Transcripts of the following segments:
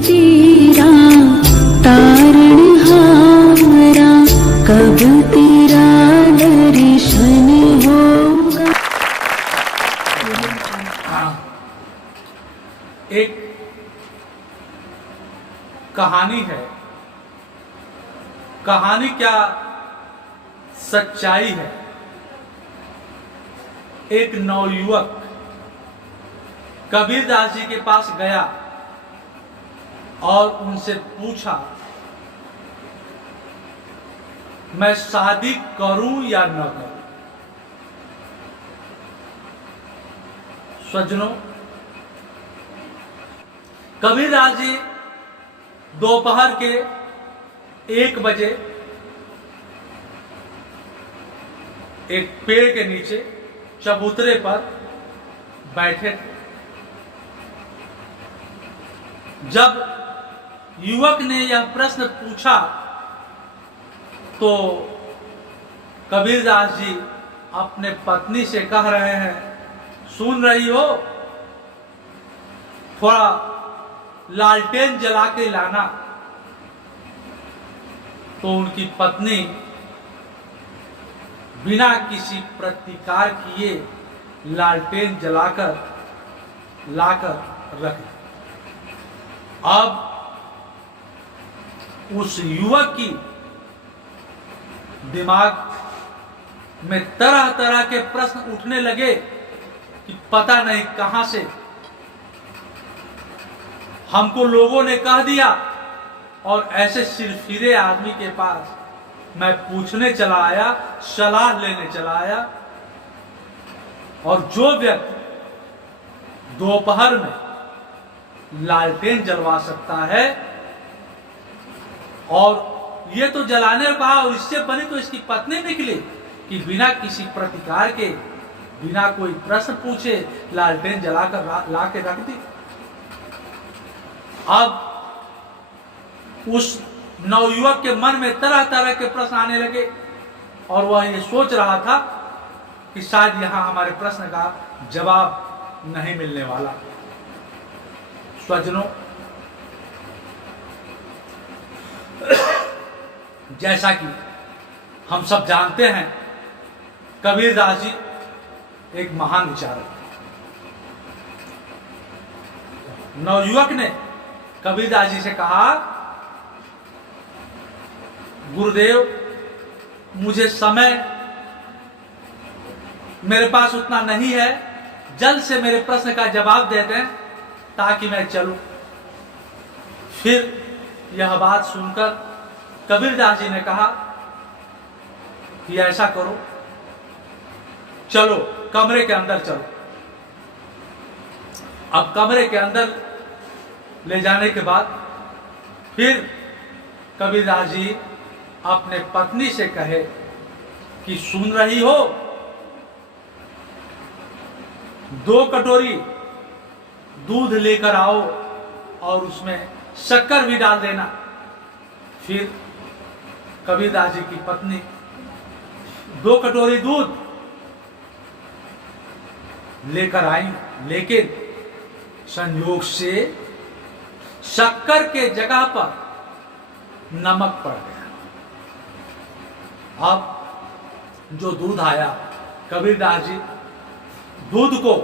तेरा तारणहारा, कब तेरा दर्शन होगा। एक कहानी है, कहानी क्या सच्चाई है। एक नवयुवक कबीरदास जी के पास गया और उनसे पूछा, मैं शादी करूं या न करूं। सज्जनों, कबीरदास जी दोपहर के 1 बजे एक पेड़ के नीचे चबूतरे पर बैठे थे। जब युवक ने यह प्रश्न पूछा तो कबीरदास जी अपने पत्नी से कह रहे हैं, सुन रही हो, थोड़ा लालटेन जला के लाना। तो उनकी पत्नी बिना किसी प्रतिकार किए लालटेन जलाकर लाकर रख दी। अब उस युवक की दिमाग में तरह तरह के प्रश्न उठने लगे कि पता नहीं कहां से हमको लोगों ने कह दिया और ऐसे सिरफिरे आदमी के पास मैं पूछने चला आया, सलाह लेने चला आया। और जो व्यक्ति दोपहर में लालटेन जलवा सकता है और ये तो जलाने कहा और इससे बनी तो इसकी पत्नी निकली कि बिना किसी प्रतिकार के, बिना कोई प्रश्न पूछे लालटेन जलाकर ला के रख दी। अब उस नवयुवक के मन में तरह तरह के प्रश्न आने लगे और वह ये सोच रहा था कि शायद यहां हमारे प्रश्न का जवाब नहीं मिलने वाला। स्वजनों, जैसा कि हम सब जानते हैं, कबीरदास जी एक महान विचारक थे। नवयुवक ने कबीरदास जी से कहा, गुरुदेव, मुझे समय मेरे पास उतना नहीं है, जल्द से मेरे प्रश्न का जवाब दे दें ताकि मैं चलूं। फिर यह बात सुनकर कबीरदास जी ने कहा कि ऐसा करो, चलो कमरे के अंदर चलो। अब कमरे के अंदर ले जाने के बाद फिर कबीरदास जी अपने पत्नी से कहे कि सुन रही हो, 2 कटोरी दूध लेकर आओ और उसमें शक्कर भी डाल देना। फिर कबीरदास जी की पत्नी 2 कटोरी दूध लेकर आई, लेकिन संयोग से शक्कर के जगह पर नमक पड़ गया। अब जो दूध आया, कबीरदास जी दूध को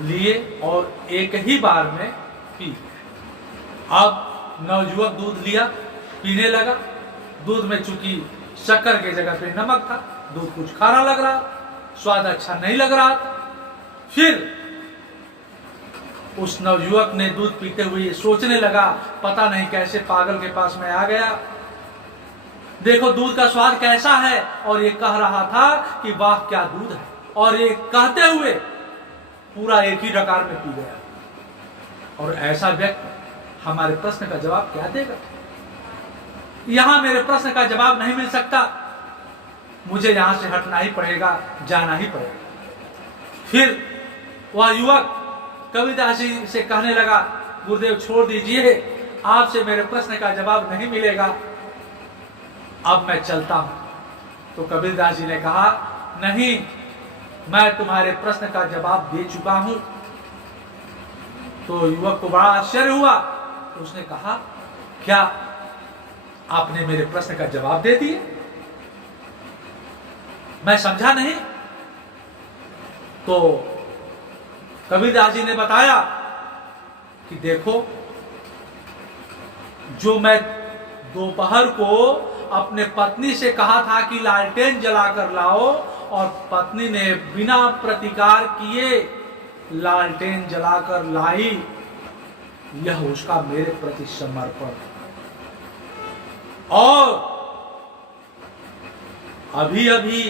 लिए और एक ही बार में पी गए। अब नवयुवक दूध लिया, पीने लगा। दूध में चूंकि शक्कर के जगह पे नमक था, दूध कुछ खारा लग रहा, स्वाद अच्छा नहीं लग रहा। फिर उस नवयुवक ने दूध पीते हुए ये सोचने लगा, पता नहीं कैसे पागल के पास मैं आ गया, देखो दूध का स्वाद कैसा है। और ये कह रहा था कि वाह क्या दूध है, और ये कहते हुए पूरा एक ही डकार में पी गया। और ऐसा व्यक्ति हमारे प्रश्न का जवाब क्या देगा? यहां मेरे प्रश्न का जवाब नहीं मिल सकता, मुझे यहां से हटना ही पड़ेगा, जाना ही पड़ेगा। फिर वह युवक कबीरदास जी से कहने लगा, गुरुदेव छोड़ दीजिए, आपसे मेरे प्रश्न का जवाब नहीं मिलेगा, अब मैं चलता हूं। तो कबीरदास जी ने कहा, नहीं, मैं तुम्हारे प्रश्न का जवाब दे चुका हूं, तो युवक को बड़ा आश्चर्य हुआ। तो उसने कहा, क्या आपने मेरे प्रश्न का जवाब दे दिया? मैं समझा नहीं। तो कबीरदास जी ने बताया कि देखो, जो मैं दोपहर को अपने पत्नी से कहा था कि लालटेन जलाकर लाओ, और पत्नी ने बिना प्रतिकार किए लालटेन जलाकर लाई, यह उसका मेरे प्रति समर्पण। और अभी अभी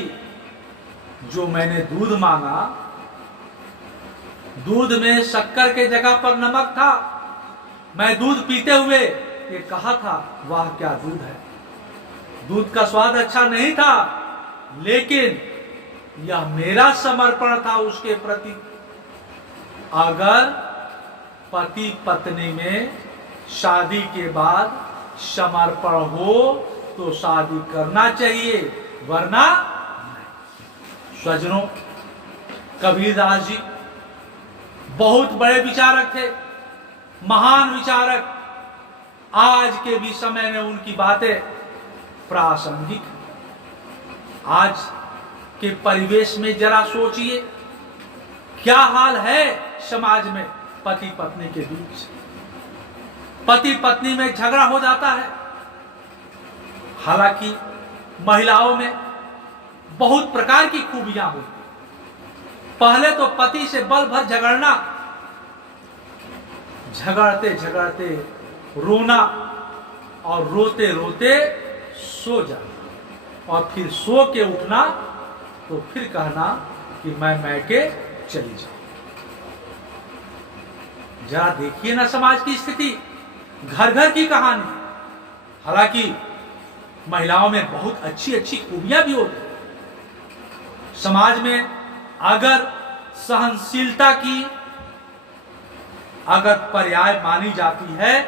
जो मैंने दूध मांगा, दूध में शक्कर के जगह पर नमक था। मैं दूध पीते हुए ये कहा था, वाह क्या दूध है। दूध का स्वाद अच्छा नहीं था, लेकिन यह मेरा समर्पण था उसके प्रति। अगर पति पत्नी में शादी के बाद समर्पण हो तो शादी करना चाहिए, वरना नहीं। स्वजनों, कबीरदास जी बहुत बड़े विचारक थे, महान विचारक। आज के भी समय में उनकी बातें प्रासंगिक। आज के परिवेश में जरा सोचिए, क्या हाल है समाज में पति पत्नी के बीच। पति पत्नी में झगड़ा हो जाता है। हालांकि महिलाओं में बहुत प्रकार की खूबियां होती। पहले तो पति से बल भर झगड़ना, झगड़ते झगड़ते रोना, और रोते रोते सो जाना, और फिर सो के उठना तो फिर कहना कि मैं मैके चली जाऊं। जरा देखिए ना समाज की स्थिति, घर घर की कहानी। हालांकि महिलाओं में बहुत अच्छी अच्छी खूबियां भी होती। समाज में अगर सहनशीलता की अगर पर्याय मानी जाती है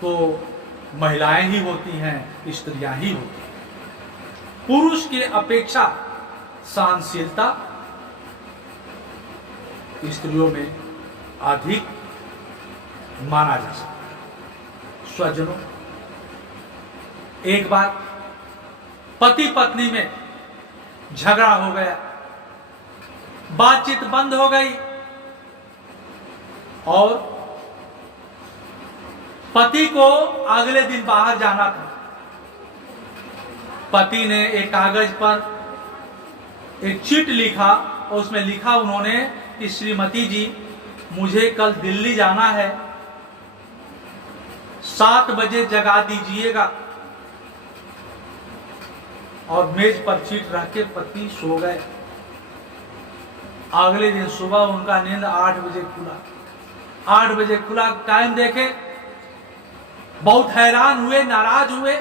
तो महिलाएं ही होती हैं, स्त्रियां ही होती हैं। पुरुष के अपेक्षा सहनशीलता स्त्रियों में अधिक माना जा सकता है। स्वजनों, एक बार पति पत्नी में झगड़ा हो गया, बातचीत बंद हो गई, और पति को अगले दिन बाहर जाना था। पति ने एक कागज पर एक चिट लिखा, और उसमें लिखा उन्होंने कि श्रीमती जी, मुझे कल दिल्ली जाना है, 7 बजे जगा दीजिएगा। और मेज पर चिट रख के पति सो गए। अगले दिन सुबह उनका नींद 8 बजे खुला। 8 बजे खुला, टाइम देखे, बहुत हैरान हुए, नाराज हुए,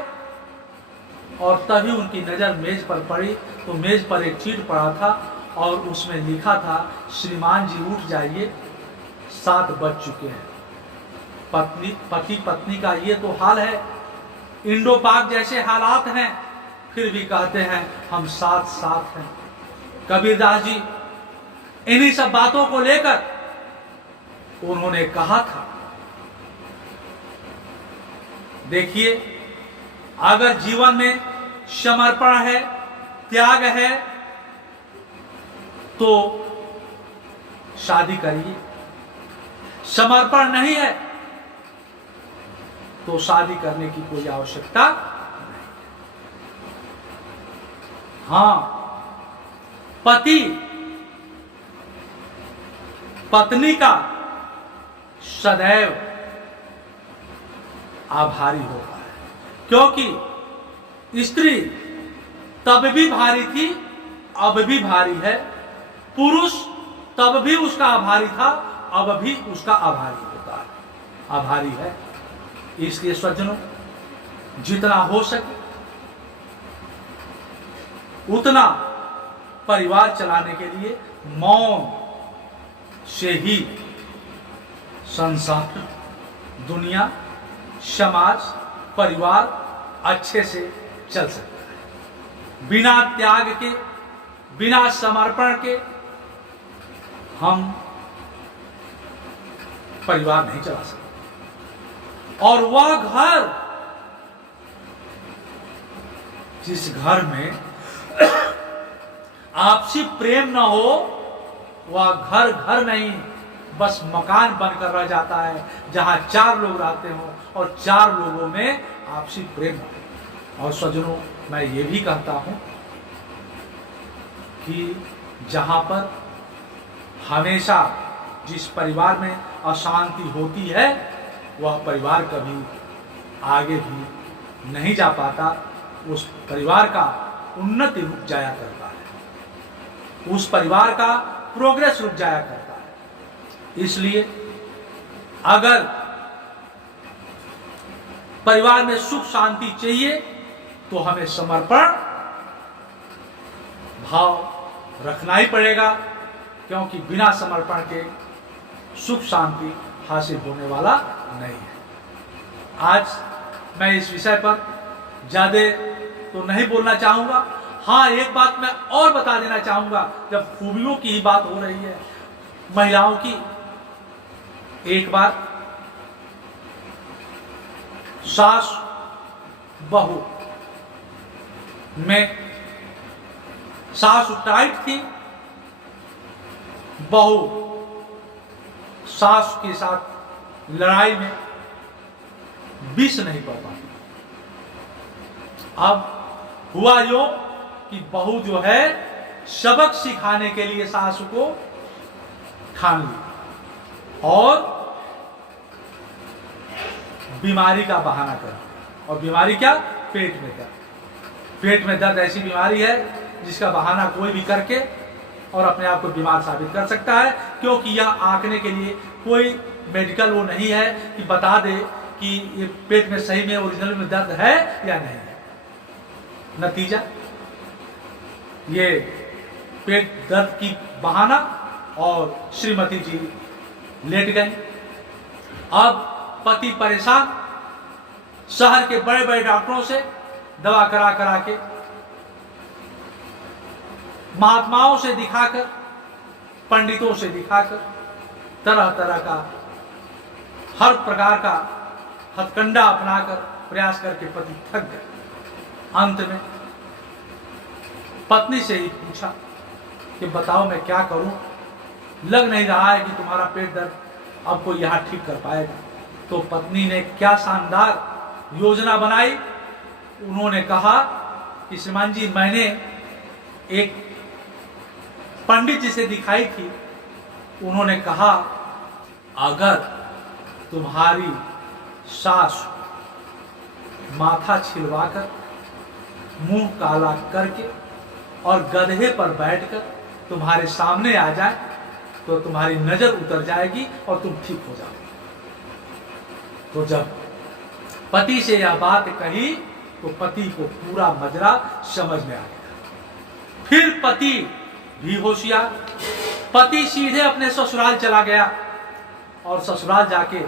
और तभी उनकी नजर मेज पर पड़ी। तो मेज पर एक चिट पड़ा था, और उसमें लिखा था, श्रीमान जी उठ जाइए, 7 बज चुके हैं। पति पत्नी का ये तो हाल है। इंडो पाक जैसे हालात हैं, फिर भी कहते हैं हम साथ साथ हैं। कबीरदास जी इन्हीं सब बातों को लेकर उन्होंने कहा था, देखिए, अगर जीवन में समर्पण है, त्याग है, तो शादी करिए। समर्पण नहीं है तो शादी करने की कोई आवश्यकता नहीं। हां, पति पत्नी का सदैव आभारी होता है, क्योंकि स्त्री तब भी भारी थी, अब भी भारी है। पुरुष तब भी उसका आभारी था, अब भी उसका आभारी होता है, आभारी है। इसलिए सज्जनों, जितना हो सके उतना परिवार चलाने के लिए मौन से ही संसार, दुनिया, समाज, परिवार अच्छे से चल सकता है। बिना त्याग के, बिना समर्पण के हम परिवार नहीं चला सकता। और वह घर, जिस घर में आपसी प्रेम न हो, वह घर घर नहीं, बस मकान बनकर रह जाता है, जहां 4 लोग रहते हो और 4 लोगों में आपसी प्रेम हो। और स्वजनों, मैं ये भी कहता हूं कि जहां पर हमेशा जिस परिवार में अशांति होती है, वह परिवार कभी आगे भी नहीं जा पाता, उस परिवार का उन्नति रुक जाया करता है, उस परिवार का प्रोग्रेस रुक जाया करता है। इसलिए अगर परिवार में सुख शांति चाहिए तो हमें समर्पण भाव रखना ही पड़ेगा, क्योंकि बिना समर्पण के सुख शांति हासिल होने वाला नहीं है। आज मैं इस विषय पर ज्यादा तो नहीं बोलना चाहूंगा। हाँ, एक बात मैं और बता देना चाहूंगा, जब खूबियों की ही बात हो रही है महिलाओं की, एक बार सास बहू में सास टाइट थी, बहू सास के साथ लड़ाई में विष नहीं पड़ पाती। अब हुआ यो कि बहू जो है सबक सिखाने के लिए सासू को ठान ली और बीमारी का बहाना कर, और बीमारी क्या? पेट में दर्द। पेट में दर्द ऐसी बीमारी है जिसका बहाना कोई भी करके और अपने आप को बीमार साबित कर सकता है, क्योंकि यह आंकने के लिए कोई मेडिकल वो नहीं है कि बता दे कि ये पेट में सही में ओरिजिनल में दर्द है या नहीं है। नतीजा ये पेट दर्द की बहाना, और श्रीमती जी लेट गई। अब पति परेशान, शहर के बड़े बड़े डॉक्टरों से दवा करा करा के, महात्माओं से दिखाकर, पंडितों से दिखाकर, तरह तरह का हर प्रकार का हथकंडा अपनाकर प्रयास करके पति थक गए। अंत में पत्नी से ही पूछा कि बताओ मैं क्या करूं, लग नहीं रहा है कि तुम्हारा पेट दर्द अब कोई यहां ठीक कर पाएगा। तो पत्नी ने क्या शानदार योजना बनाई। उन्होंने कहा कि श्रीमान जी, मैंने एक पंडित जी से दिखाई थी, उन्होंने कहा अगर तुम्हारी सास माथा छिलवाकर, मुंह काला करके और गधे पर बैठकर तुम्हारे सामने आ जाए तो तुम्हारी नजर उतर जाएगी और तुम ठीक हो जाओगे। तो जब पति से यह बात कही तो पति को पूरा मजरा समझ में आ गया। फिर पति भी होशियार, पति सीधे अपने ससुराल चला गया और ससुराल जाके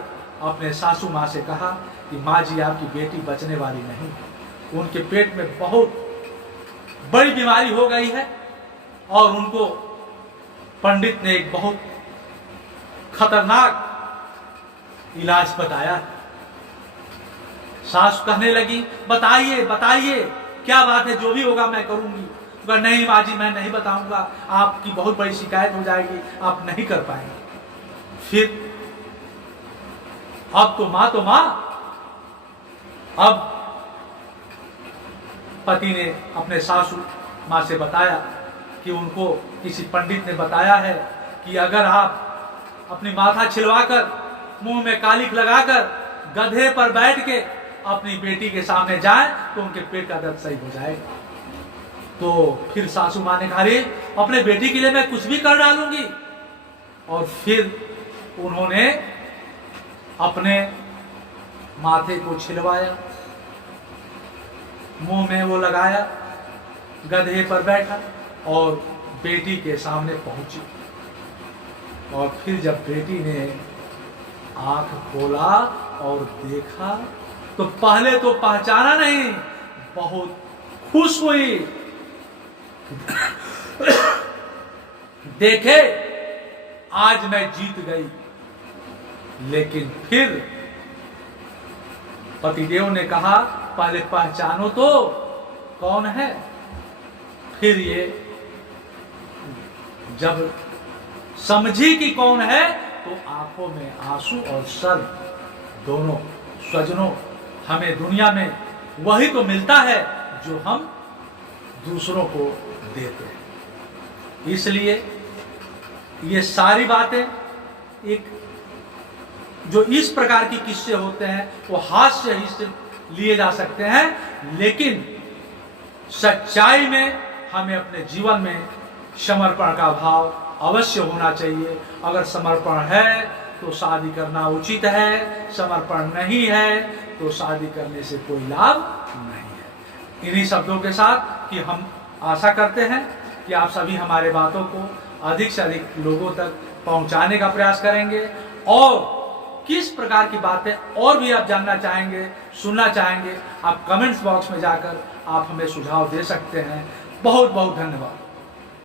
अपने सासू माँ से कहा कि माँ जी, आपकी बेटी बचने वाली नहीं, उनके पेट में बहुत बड़ी बीमारी हो गई है और उनको पंडित ने एक बहुत खतरनाक इलाज बताया। सास कहने लगी, बताइए बताइए क्या बात है, जो भी होगा मैं करूंगी। तो नहीं माँ जी, मैं नहीं बताऊंगा, आपकी बहुत बड़ी शिकायत हो जाएगी, आप नहीं कर पाएंगे। फिर अब तो माँ, अब पति ने अपने सासू माँ से बताया कि उनको किसी पंडित ने बताया है कि अगर आप अपनी माथा छिलवाकर, मुंह में कालिख लगाकर, गधे पर बैठ के अपनी बेटी के सामने जाएं तो उनके पेट का दर्द सही हो जाएगा। तो फिर सासू माँ ने कहा, अरे अपने बेटी के लिए मैं कुछ भी कर डालूंगी। और फिर उन्होंने अपने माथे को छिलवाया, मुंह में वो लगाया, गधे पर बैठा और बेटी के सामने पहुंची। और फिर जब बेटी ने आंख खोला और देखा तो पहले तो पहचाना नहीं, बहुत खुश हुई। देखे आज मैं जीत गई, लेकिन फिर पतिदेव ने कहा पहले पहचानो तो कौन है। फिर ये जब समझी कि कौन है तो आंखों में आंसू और सर दोनों, स्वजनों हमें दुनिया में वही तो मिलता है जो हम दूसरों को देते हैं। इसलिए ये सारी बातें एक जो इस प्रकार की किस्से होते हैं वो हास्य ही से लिए जा सकते हैं, लेकिन सच्चाई में हमें अपने जीवन में समर्पण का भाव अवश्य होना चाहिए। अगर समर्पण है तो शादी करना उचित है, समर्पण नहीं है तो शादी करने से कोई लाभ नहीं है। इन्हीं शब्दों के साथ कि हम आशा करते हैं कि आप सभी हमारे बातों को अधिक से अधिक लोगों तक पहुंचाने का प्रयास करेंगे, और किस प्रकार की बातें और भी आप जानना चाहेंगे, सुनना चाहेंगे, आप कमेंट्स बॉक्स में जाकर आप हमें सुझाव दे सकते हैं। बहुत बहुत धन्यवाद।